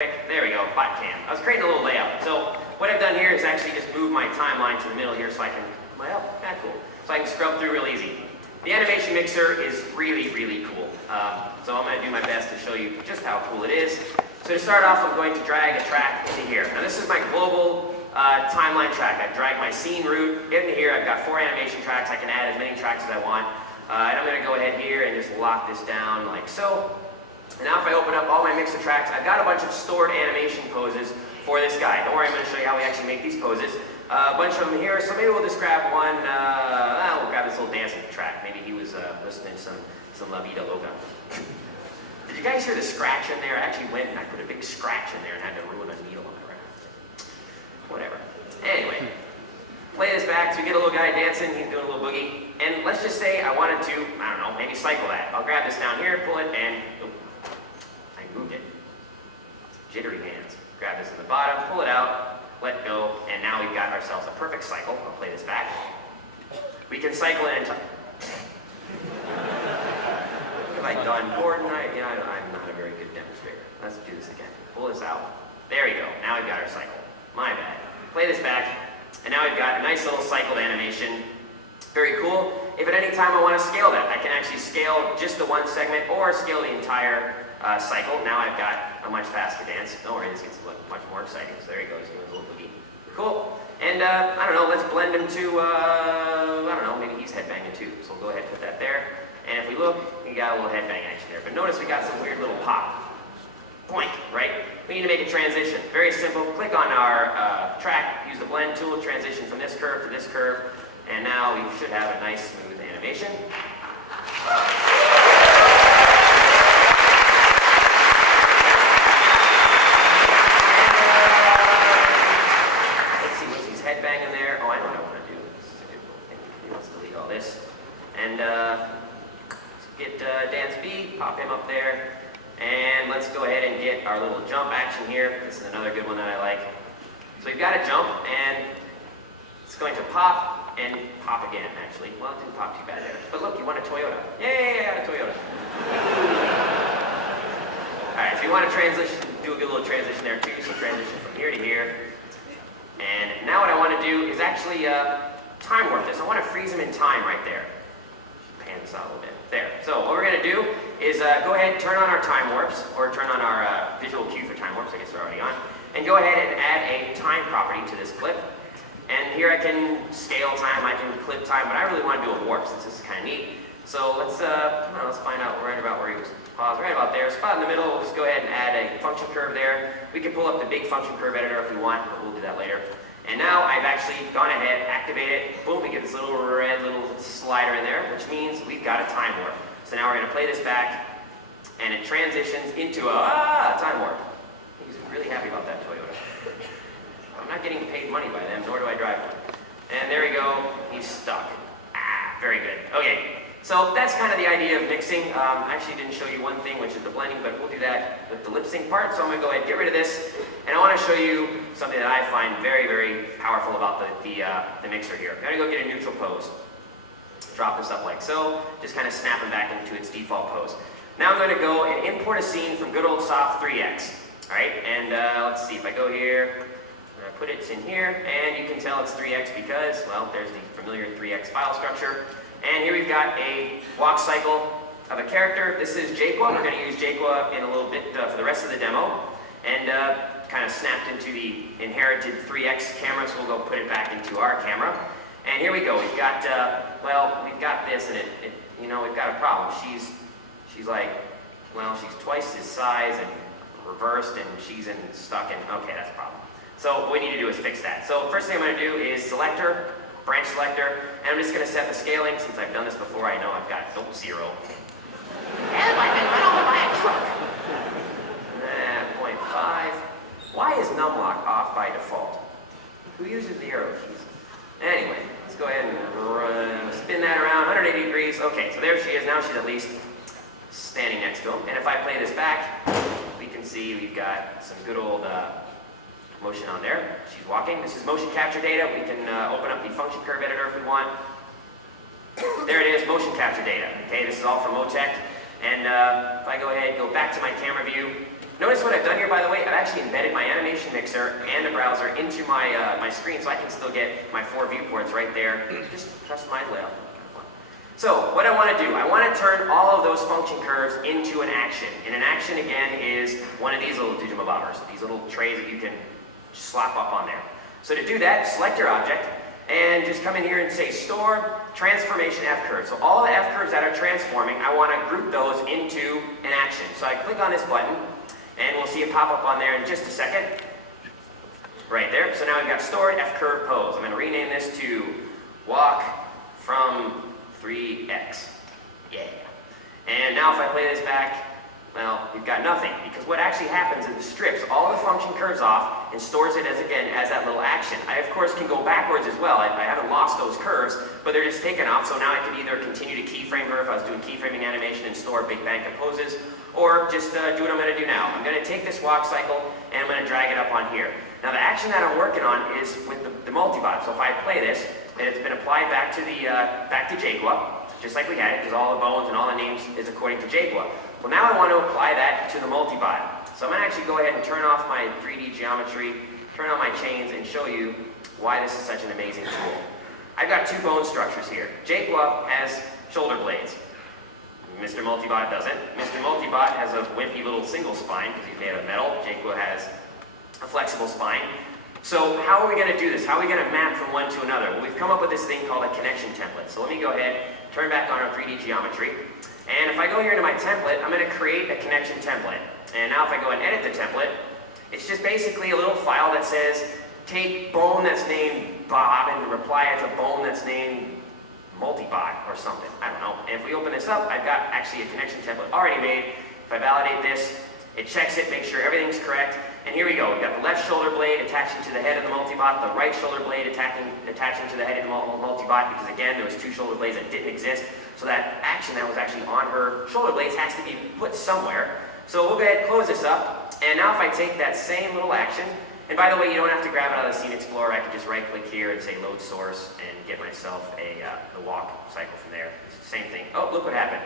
There we go, bot cam. I was creating a little layout. So what I've done here is actually just move my timeline to the middle here so I can, well, that's cool. So I can scrub through real easy. The animation mixer is really, really cool. So I'm going to do my best to show you just how cool it is. So to start off, I'm going to drag a track into here. Now this is my global timeline track. I've dragged my scene route into here. I've got 4 animation tracks. I can add as many tracks as I want. And I'm going to go ahead here and just lock this down like so. And now if I open up all my mixer tracks, I've got a bunch of stored animation poses for this guy. Don't worry, I'm going to show you how we actually make these poses. A bunch of them here, so maybe we'll just grab one, we'll grab this little dancing track. Maybe he was listening to some La Vida Loca. Did you guys hear the scratch in there? I actually went and I put a big scratch in there and had to ruin a needle on my record. Whatever. Anyway, play this back, so we get a little guy dancing, he's doing a little boogie. And let's just say I wanted to, I don't know, maybe cycle that. I'll grab this down here, pull it, and moved it. Jittery hands. Grab this in the bottom, pull it out, let go, and now we've got ourselves a perfect cycle. I'll play this back. We can cycle it into... Have I done Gordon? I'm not a very good demonstrator. Let's do this again. Pull this out. There we go. Now we've got our cycle. My bad. Play this back, and now we've got a nice little cycled animation. Very cool. If at any time I want to scale that, I can actually scale just the one segment or scale the entire cycle. Now I've got a much faster dance. Don't worry, this gets much more exciting. So there he goes, doing a little boogie. Cool. And I don't know, let's blend him to, I don't know, maybe he's headbanging too. So we'll go ahead and put that there. And if we look, we got a little headbang action there. But notice we got some weird little pop. Point, right? We need to make a transition. Very simple. Click on our track, use the blend tool, transition from this curve to this curve. And now we should have a nice smooth animation. Headbanging there. Oh, I know what I want to do. This is a good little thing. Let's delete all this. And let's get Dance B, pop him up there. And let's go ahead and get our little jump action here. This is another good one that I like. So we've got a jump, and it's going to pop and pop again, actually. Well, it didn't pop too bad there. But look, you won a Toyota. Yay, I got a Toyota. Alright, so you want to transition, do a good little transition there too. So transition from here to here. And now what I want to do is actually time warp this. I want to freeze them in time right there. Pan this out a little bit. There. So what we're going to do is go ahead and turn on our time warps, or turn on our visual cue for time warps. I guess they're already on. And go ahead and add a time property to this clip. And here I can scale time, I can clip time, but I really want to do a warp since this is kind of neat. So let's find out right about where he was paused. Right about there. Spot in the middle. We'll just go ahead and add a function curve there. We can pull up the big function curve editor if we want, but we'll do that later. And now I've actually gone ahead, activated it. Boom, we get this little red little slider in there, which means we've got a time warp. So now we're going to play this back, and it transitions into a time warp. He's really happy about that Toyota. I'm not getting paid money by them, nor do I drive one. And there we go. He's stuck. Very good. Okay. So that's kind of the idea of mixing. I actually didn't show you one thing, which is the blending, but we'll do that with the lip sync part. So I'm going to go ahead and get rid of this. And I want to show you something that I find very, very powerful about the mixer here. I'm going to go get a neutral pose. Drop this up like so. Just kind of snap them back into its default pose. Now I'm going to go and import a scene from good old Soft 3X. All right, and let's see if I go here. I put it in here, and you can tell it's 3X because, well, there's the familiar 3X file structure. And here we've got a walk cycle of a character. This is Jaquan. We're going to use Jaquan in a little bit for the rest of the demo. And kind of snapped into the inherited 3X camera, so we'll go put it back into our camera. And here we go. We've got, we've got this, and we've got a problem. She's like, well, she's twice his size and reversed, and she's stuck in, okay, that's a problem. So what we need to do is fix that. So first thing I'm going to do is selector, branch selector, and I'm just going to set the scaling. Since I've done this before, I know I've got 0. And I've been run over by a truck. 0.5. Why is numlock off by default? Who uses the arrow keys? Anyway, let's go ahead and spin that around 180 degrees. Okay, so there she is. Now she's at least standing next to him. And if I play this back, we can see we've got some good old motion on there. She's walking. This is motion capture data. We can open up the function curve editor if we want. There it is, motion capture data. Okay, this is all from Motec. And if I go ahead, go back to my camera view, Notice what I've done here, by the way. I've actually embedded my animation mixer and the browser into my screen, so I can still get my 4 viewports right there. Just customize layout. So what I want to do, I want to turn all of those function curves into an action. And an action, again, is one of these little digimabobbers, these little trays that you can slap up on there. So to do that, select your object, and just come in here and say store transformation F-curve. So all the F-curves that are transforming, I want to group those into an action. So I click on this button, and we'll see it pop up on there in just a second. Right there. So now we've got stored F-curve pose. I'm going to rename this to walk from 3x. Yeah. And now if I play this back, well, we've got nothing, because what actually happens is it strips all the function curves off and stores it as, again, as that little action. I, of course, can go backwards as well. I haven't lost those curves, but they're just taken off, so now I could either continue to keyframe her if I was doing keyframing animation and store a big bank of poses, or just do what I'm going to do now. I'm going to take this walk cycle and I'm going to drag it up on here. Now the action that I'm working on is with the multibot. So if I play this, and it's been applied back to JQuA, just like we had it, because all the bones and all the names is according to JQuA. Well, now I want to apply that to the multibot. So I'm going to actually go ahead and turn off my 3D geometry, turn on my chains, and show you why this is such an amazing tool. I've got 2 bone structures here. JQuA has shoulder blades. Mr. Multibot doesn't. Mr. Multibot has a wimpy little single spine because he's made of metal. JQuA has a flexible spine. So how are we going to do this? How are we going to map from one to another? Well, we've come up with this thing called a connection template. So let me go ahead, turn back on our 3D geometry. And if I go here into my template, I'm going to create a connection template. And now if I go and edit the template, it's just basically a little file that says, take bone that's named Bob and reply it to bone that's named Multibot or something. I don't know. And if we open this up, I've got actually a connection template already made. If I validate this, it checks it, makes sure everything's correct. And here we go. We've got the left shoulder blade attaching to the head of the multibot, the right shoulder blade attaching to the head of the multibot, because again, there was 2 shoulder blades that didn't exist. So that action that was actually on her shoulder blades has to be put somewhere. So we'll go ahead and close this up. And now if I take that same little action, and by the way, you don't have to grab it out of the Scene Explorer. I can just right click here and say load source and get myself the walk cycle from there. It's the same thing. Oh, look what happened.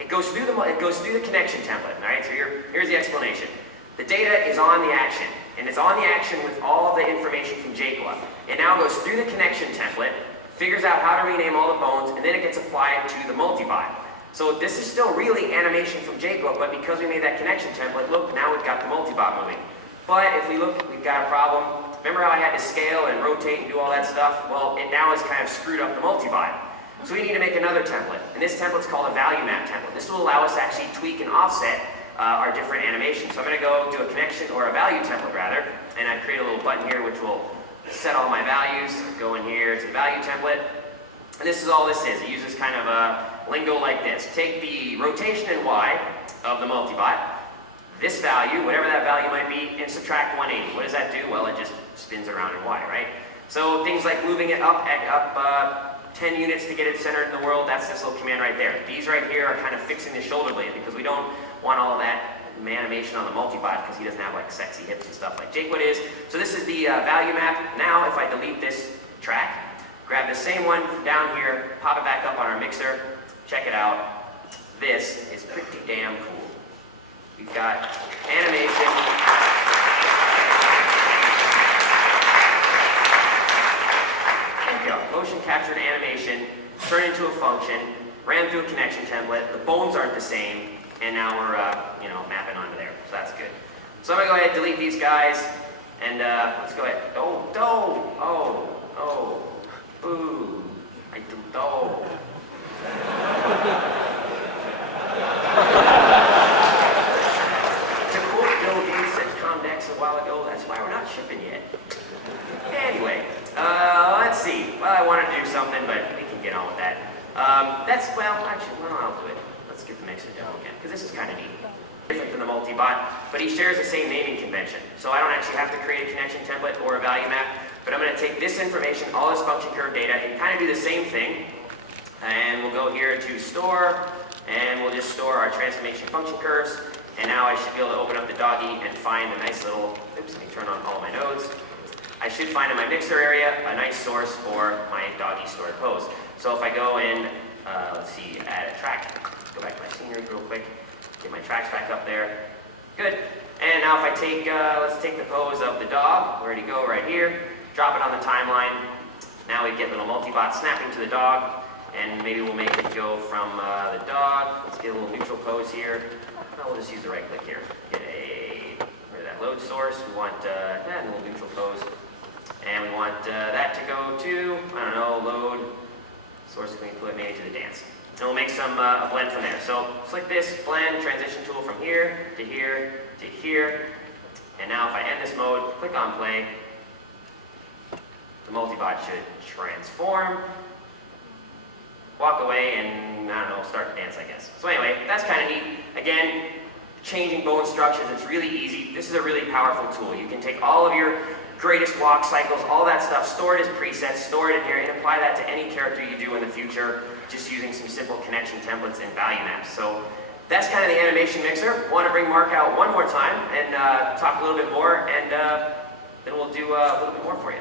It goes through the connection template. All right, so here's the explanation. The data is on the action, and it's on the action with all of the information from JQuA. It now goes through the connection template, figures out how to rename all the bones, and then it gets applied to the multibot. So this is still really animation from JQuA, but because we made that connection template, look, now we've got the multibot moving. But if we look, we've got a problem. Remember how I had to scale and rotate and do all that stuff? Well, it now has kind of screwed up the multibot. So we need to make another template, and this template's called a value map template. This will allow us to actually tweak and offset our different animations. So I'm going to go do a connection, or a value template rather, and I create a little button here which will set all my values. Go in here to the value template, and this is all this is. It uses kind of a lingo like this. Take the rotation in Y of the multibot, this value, whatever that value might be, and subtract 180. What does that do? Well, it just spins around in Y, right? So things like moving it up 10 units to get it centered in the world, that's this little command right there. These right here are kind of fixing the shoulder blade because we don't want all of that animation on the multibot because he doesn't have like sexy hips and stuff like JQuA is. So this is the value map. Now if I delete this track, grab the same one from down here, pop it back up on our mixer, check it out. This is pretty damn cool. We've got animation. Motion captured animation, turned into a function, ran through a connection template, the bones aren't the same, and now we're mapping onto there, so that's good. So I'm going to go ahead and delete these guys, and let's go ahead. Boo, I do, To quote Bill Gates at Comdex a while ago, that's why we're not shipping yet. Anyway, let's see. Well, I wanted to do something, but we can get on with that. I'll do it. Let's get the mixer down again, because this is kind of neat. Different than the multibot, but he shares the same naming convention. So I don't actually have to create a connection template or a value map, but I'm going to take this information, all this function curve data, and kind of do the same thing. And we'll go here to store, and we'll just store our transformation function curves. And now I should be able to open up the doggy and find a nice little, let me turn on all my nodes. I should find in my mixer area a nice source for my doggy stored pose. So if I go in, let's see, add a track, go back to my scenery real quick, get my tracks back up there, Good. And now if I take, let's take the pose of the dog. Where'd he go? Right here. Drop it on the timeline. Now we get little multi-bot snapping to the dog. And maybe we'll make it go from the dog. Let's get a little neutral pose here. No, we'll just use the right click here. Get rid of that load source. We want a little neutral pose. And we want that to go to, I don't know, load source can we put maybe to the dance. And we'll make some a blend from there. So select this blend transition tool from here to here to here. And now if I end this mode, click on play, the multi-bot should transform, walk away, and I don't know, start to dance, I guess. So anyway, that's kind of neat. Again, changing bone structures, it's really easy. This is a really powerful tool. You can take all of your greatest walk cycles, all that stuff, store it as presets, store it in here, and apply that to any character you do in the future, just using some simple connection templates and value maps. So that's kind of the animation mixer. Want to bring Mark out one more time and talk a little bit more, and then we'll do a little bit more for you.